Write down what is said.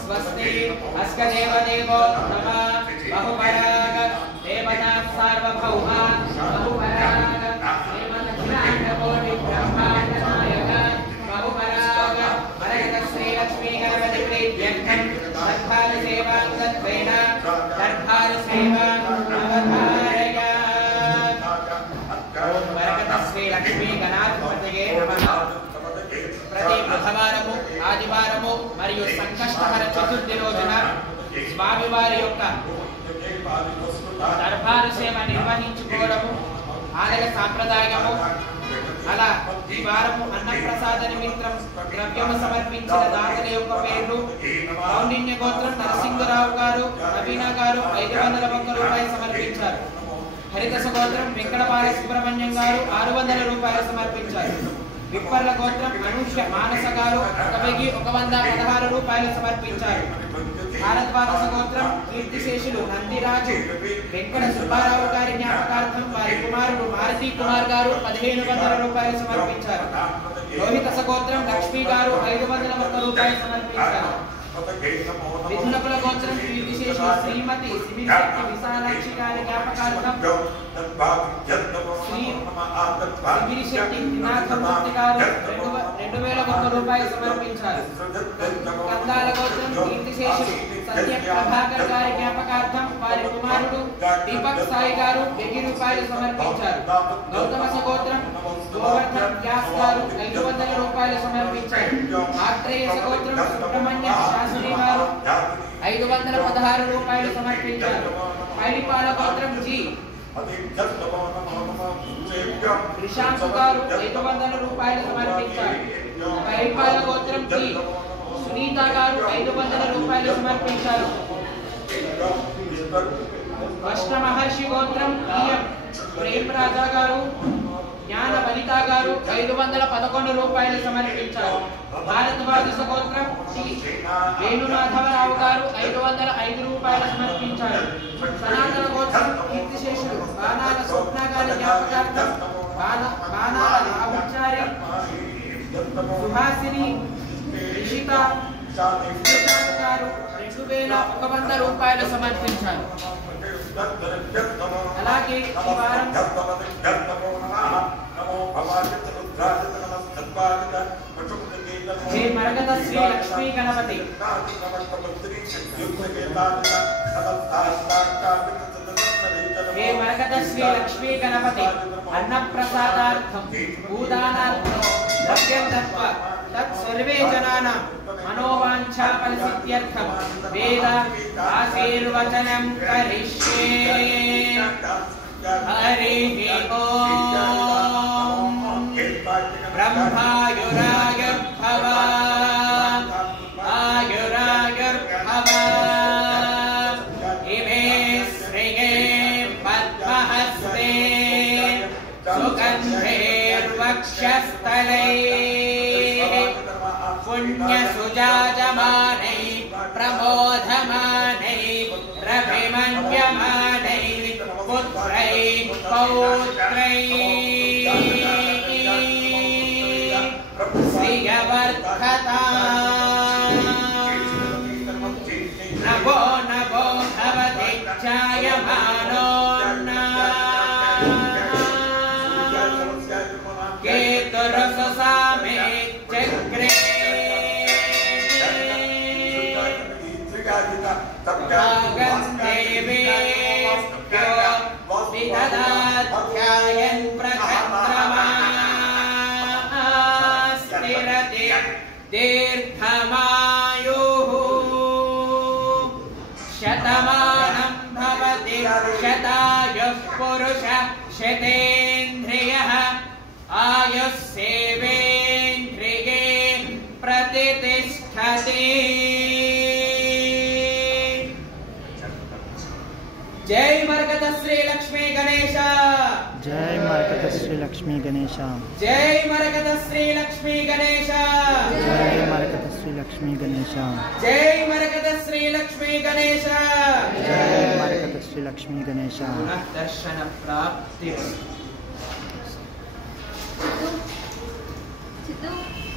स्वस्ति अस्कदेव देवो नमः बहुपराग देवता सार्वभौमा बहुपराग देवनखिलाण्डकोटि ब्रह्माण्ड नायक बहुपराग मरकत श्री लक्ष्मी गणपति प्रीत्यर्थं दर्भार सेवाङ्गत्वेन दर्भार सेवा अवधारयात्। मरकत श्री लक्ष्मी गणाधिपतये नमः। ప్రతి బుధవారము ఆదివారము మరియు సంకష్టహర చతుర్థి రోజున స్వామివారి యొక్క దర్బారు సేవ నిర్వహించుకోవడము ఆలయ సాంప్రదాయము. అలా ఈ వారము అన్నప్రసాద నిమిత్తం ద్రవ్యము సమర్పించిన దాతల యొక్క పేర్లు: కౌండిన్య గోత్రం నరసింహరావు గారు, నవీన గారు 501 రూపాయలు సమర్పించారు. హరిదశ గోత్రం వెంకటపాల సుబ్రహ్మణ్యం గారు 600 రూపాయలు సమర్పించారు. విప్పర్ల గోత్రం అనుష మానస గారు 1116 రూపాయలు సమర్పించారు. భారద్వాదశ గోత్రం కీర్తిశేషులు నందిరాజు వెంకట సుబ్బారావు గారి జ్ఞాపకార్థం వారి కుమారుడు మారుతి కుమార్ గారు 1500 రూపాయలు సమర్పించారు. రోహితస గోత్రం లక్ష్మీ గారు 501 రూపాయలు సమర్పించారు. మిథునకుల గోత్రం కీర్తిశేషులు శ్రీమతి సిమిశెట్టి విశాలాక్షి గారి జ్ఞాపకార్థం సిమిశెట్టి త్రినాథమూర్తి గారు 2001 రూపాయలు సమర్పించారు. కందాల గోత్రం కీర్తిశేషులు సత్య ప్రభాకర్ గారి జ్ఞాపకార్థం వారి కుమారుడు దీపక్ సాయి గారు 1000 రూపాయలు సమర్పించారు. గౌతమస గోత్రం గోవర్ధన్ వ్యాస్ గారు 500 రూపాయలు సమర్పించారు. ఆత్రేయస గోత్రం సుబ్రహ్మణ్య శాస్త్రి గారు 516 రూపాయలు సమర్పించారు. పైడిపాల గోత్రం జి రిషాంత్ గారు 500 రూపాయలు సమర్పించారు. పైడిపాల గోత్రం జి సునీత గారు 500 రూపాయలు సమర్పించారు. వష్ణ మహర్షి గోత్రం ఈఎం ప్రేమ్ రాజా గారు, జ్ఞాన వనిత గారు 511 రూపాయలు సమర్పించారు. భారద్వాదశ గోత్రం టి వేణునాథవరావు గారు 505 రూపాయలు సమర్పించారు. సనాతన గోత్రం కీర్తిశేషులు బాణాల స్వప్న గారి జ్ఞాపకార్థం బాణాల రావుచారి సుహాసిని రిషిత గారు 2100 రూపాయలు సమర్పించారు. అలాగే ఈ వారం హే మరకత శ్రీ లక్ష్మీ గణపతి హే మరకత శ్రీ లక్ష్మీ గణపతి అన్నప్రసాదార్థం భూదానార్థం ద్రవ్యం దత్వా తత్ సర్వే జనానాం మనోవాంఛా ఫలసిద్ధ్యర్థం వేద ఆశీర్వచనం కరిష్యే. హరి ఓం బ్రహ్మాయురాయుర్భవ ఆయురాయుర్భవ ఇమే శ్రియే పద్మహస్తే సుగంధేర్వక్షస్థలై పుణ్యసుజాజమానై ప్రమోదమానై రవిమన్యమానై పుత్రై పౌత్రై శ్రియవర్ధతాం. నభో నభో భవతి జాయమానోన్నాం కేతురససామే చక్రే విదదాధ్యాయన్ ప్రచంద్రమాస్తిరతి దీర్ఘమాయుః శతమానం భవతి శతాయుః పురుషः శతేంద్రియः ఆయుస్సేవేంద్రియే ప్రతిష్ఠతి. जय मरकत श्री लक्ष्मी गणेश जय मरकत श्री लक्ष्मी गणेश जय मरकत श्री लक्ष्मी गणेश जय मरकत श्री लक्ष्मी गणेश जय मरकत श्री लक्ष्मी गणेश जय मरकत श्री लक्ष्मी गणेश. दर्शन प्राप्ति చిత్తు